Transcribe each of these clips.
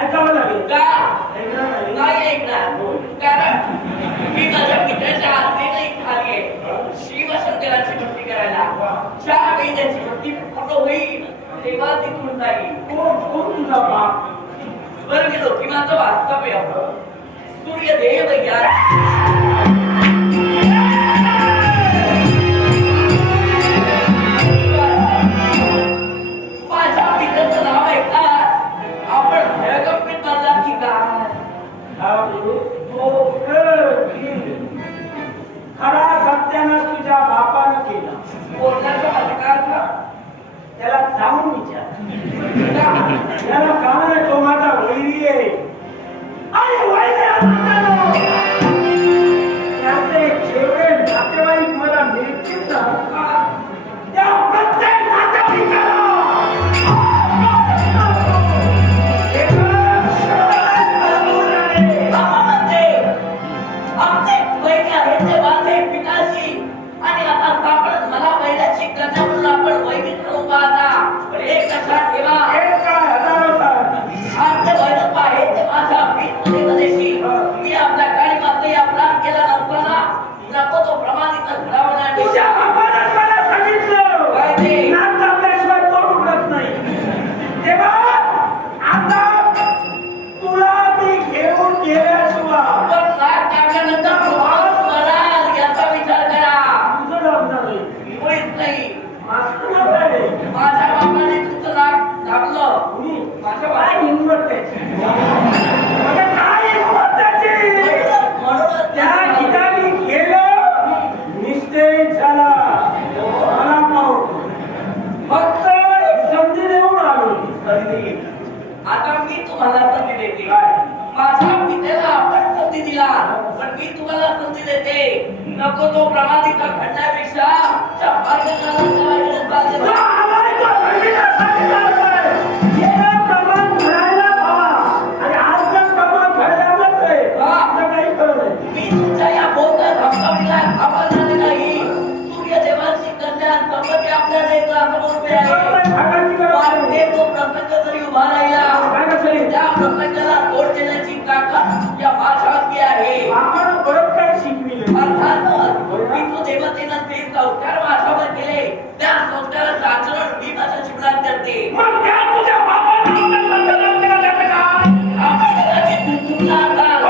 ऐकावं लागेल का ऐकणार नाही. नाही ऐकणार कारण मी माझ्या मित्राच्या आज्ञेने इथे आली आहे शिवशंकराची भक्ती करायला. ज्यावेळी त्याची भक्ती पूर्ण होईल तेव्हा तिथून जाईल. कोण तुझा बाप? स्वर्ग लोकी माझं वास्तव्य सूर्यदेव या माझ्या पित्याचं नाव ऐकता आपण भयगंभीर बनला की काय? खरा सत्यानं तुझ्या बापानं केला. बोलण्याचा अधिकार त्याला जाऊन विचार. त्याला कारण आहे तो माझा वैरी आहे. आणि वैरी त्याचे जेवढे नातेवाईक मला मिळतील ना त्या प्रत्येक नातेवाईकाला आणि आता आपण मला पहिल्याची कन्या म्हणून आपण वैदिक करून पाहता. पण एक लक्षात ठेवा मी आपल्या काळी मात्र या प्राण केला नसताना नको तो प्रमाणित घडावणार. तुझ्या बापाने मला सांगितलं काय ते? नाक कापल्याशिवाय तोड उडत नाही. तेव्हा आता तुला मी घेऊन गेल्याशिवाय पण नाक काढल्यानंतर तुम्हाला मराल याचा विचार करा. तुझं नाव झालंय. मुळीच नाही. माझं नाव काय आहे? माझ्या बापाने तुमचं नाक दाबलं. कुणी? माझ्या काय हिंमत त्याची? अगं काय हिंमत त्याची? म्हणूनच त्या ठिकाणी गेलं निश्चय झाला. मला पाहू फक्त एक संधी देऊन आलो. संधी. आता मी तुम्हाला संधी देते. माझ्या पित्याला आपण संधी दिला पण मी तुम्हाला संधी देते. नको तो प्रमाणित घडण्यापेक्षा त्या मार्गाला जवळ चालले जा. मी तुमच्या या बोलत्या धमकावणीला खबर झाले नाही. सूर्यदेवाची कन्या दंपती आपल्या नेत्रासमोर उभे आहे. वाटते तो प्रसंग जरी उभा राहिला त्या प्रसंगाला तोड देण्याची ताकद या माझ्यावरती आहे. अर्थातच विष्णू देवतेनं ते संस्कार माझ्यावर केले त्या संस्काराचं आचरण मी माझ्या जीवनात करते. आपण कदाचित चुकला असाल.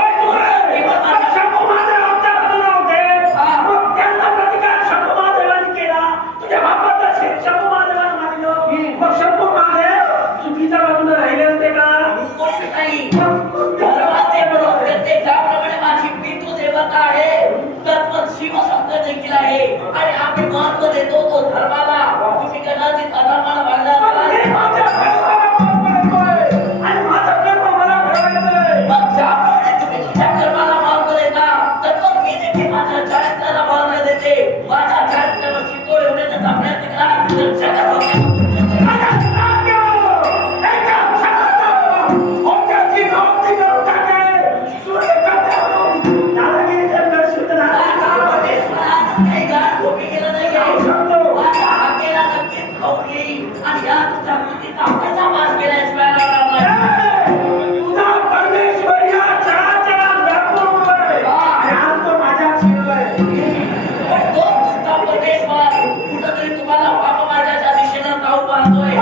चुकीच्या बाजूला राहिले असते का? मुळीच नाही. धर्माचे बरोबर ते ज्याप्रमाणे माझी पितृ देवता आहे तत्व शिवशंकर देखील आहे आणि आम्ही महत्व देतो तो धर्माला. तुम्ही कदाचित अधर्माला बांधला आणि माझं कर्म मला करायचंय. मग ज्याप्रमाणे तुम्ही तुमच्या कर्माला महत्व देता तत्व मी देखील माझ्या चारित्र्याला महत्व देते. माझ्या चारित्र्यावर शितोड होण्याचा प्रयत्न करा. आणि या तुमच्या कृतीचा पहिला वास केल्याशिवाय तुझा परमेश्वर या चराचरात व्यापून आहे. आणि आज तो माझ्यात शिरलाय. पण तो तुमचा परमेश्वर कुठंतरी तुम्हाला पाप मार्गाच्या दिशेनं जाऊ पाहतोय.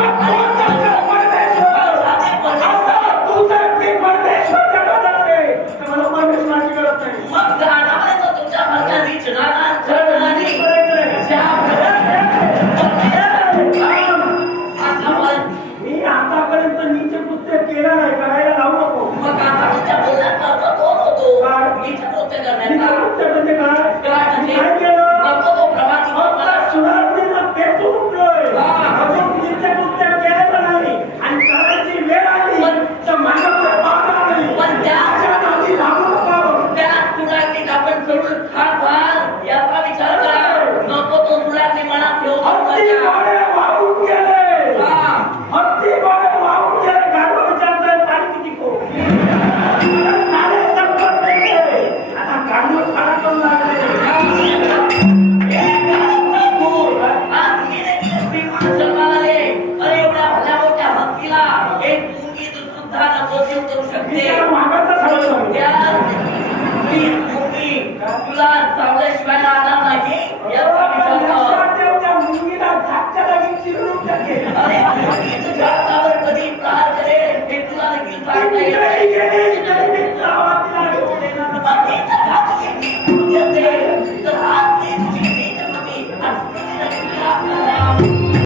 मग जाण्यामध्ये तो तुमच्या घरच्या रिचणाला मी आतापर्यंत नीच कृत्य केलं नाही. करायला लावू नको. मग आता तुमच्या बोलण्याचा अर्थ तोच होतो. नीच कृत्य करण्याचा. म्हणजे काय? काय केलं? नको तो प्रभाती सुधारणेनं पेटून उठलोय. अजून नीच कृत्य केलेलं नाही आणि करायची वेळ आली तर माझ्याकडे पाहणार नाही. पण त्या नादी लागू नको. त्या सुधारणीत आपण सोडून खात व्हाल याचा विचार करा. नको तो सुधारणी मनात ठेवून वाहून गेले. हत्ती वाहून गेले. गाढवा विचारताय पाणी किती ते त्याला